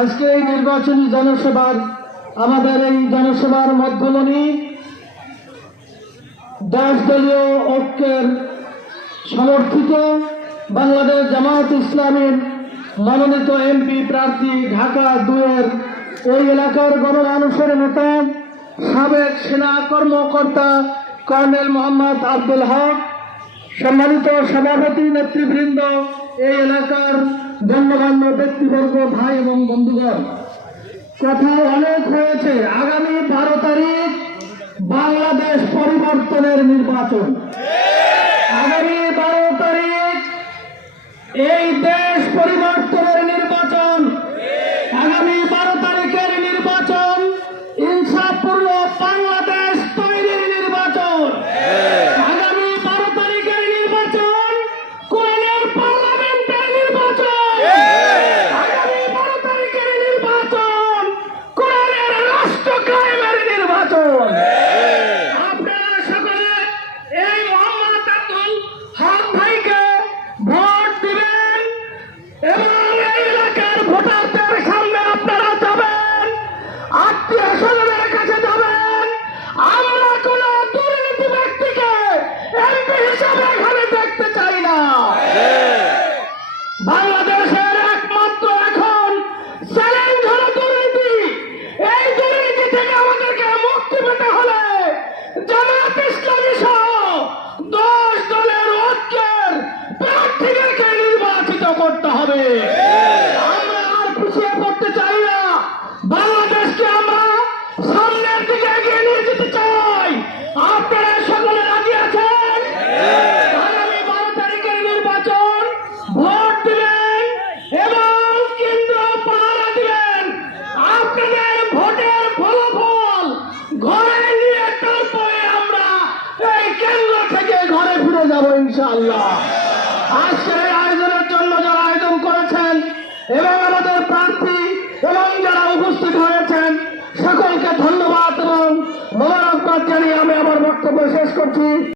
আজকে এই নির্বাচনী জনসভার আমাদের এই জনসভার মধ্যমণি 10 দলীয় ঐক্যের সমর্থিত বাংলাদেশ জামাত ইসলামীর মনোনীত এমপি প্রার্থী ঢাকা 2-এর ওই এলাকার গণমানুষের নেতা সাবেক সেনা কর্মকর্তা কর্নেল মোহাম্মদ আব্দুল হক, সম্মানিত সভাপতি নেতৃবৃন্দ, এই এলাকার গণ্যমান্য ব্যক্তিবর্গ, ভাই এবং বন্ধুগণ, কথা অনেক হয়েছে। আগামী 12 তারিখ বাংলাদেশ পরিবর্তনের নির্বাচন। আগামী 12 তারিখ এই দেশ পরিবর্তনের নির্বাচন। আগামী 12 তারিখের নির্বাচন ইনসাফপূর্ণ বাংলাদেশ তৈরির নির্বাচন। আগামী 12 তারিখের নির্বাচন কোরআনের পার্লামেন্টের নির্বাচন। আগামী 12 তারিখের নির্বাচন কোরআনের রাষ্ট্র কায়েমের নির্বাচন। আপনারা সকলে এই মোহাম্মদ আব্দুল হক ভাইকে ভোট দিবেন এবং এই এলাকার ভোটারদের সামনে আপনারা যাবেন, আত্মীয় স্বজনের কাছে যাবেন। আমরা কোন দুর্নীতি ব্যক্তিকে এমপি হিসাবে এখানে দেখতে চাই না। বাংলাদেশের একমাত্র এখন চ্যালেঞ্জ হলো দুর্নীতি। এই দুর্নীতি থেকে আমাদেরকে মুক্তি পেতে হলে জামাত ইসলামী সহ 10 দলের ঐক্যের প্রার্থীদেরকে নির্বাচিত করতে হবে। আমরা আর পিছিয়ে পড়তে চাই না। বাংলাদেশকে আমরা সামনের দিকে এগিয়ে নিয়ে যেতে চাই। আপনারা সকলে রাজি আছেন? আগামী 12 তারিখের নির্বাচন ভোট দিবেন এবং কেন্দ্র পাহারা দিবেন। আপনাদের ভোটের ফলাফল ঘরে নিয়ে তারপরে আমরা এই কেন্দ্র থেকে ঘরে ফিরে যাব ইনশাআল্লাহ। আজকের এই আয়োজনের জন্য যারা আয়োজন করেছেন এবং আমাদের প্রার্থী এবং যারা উপস্থিত হয়েছেন সকলকে ধন্যবাদ এবং মোবারকবাদ জানিয়ে আমি আমার বক্তব্য শেষ করছি।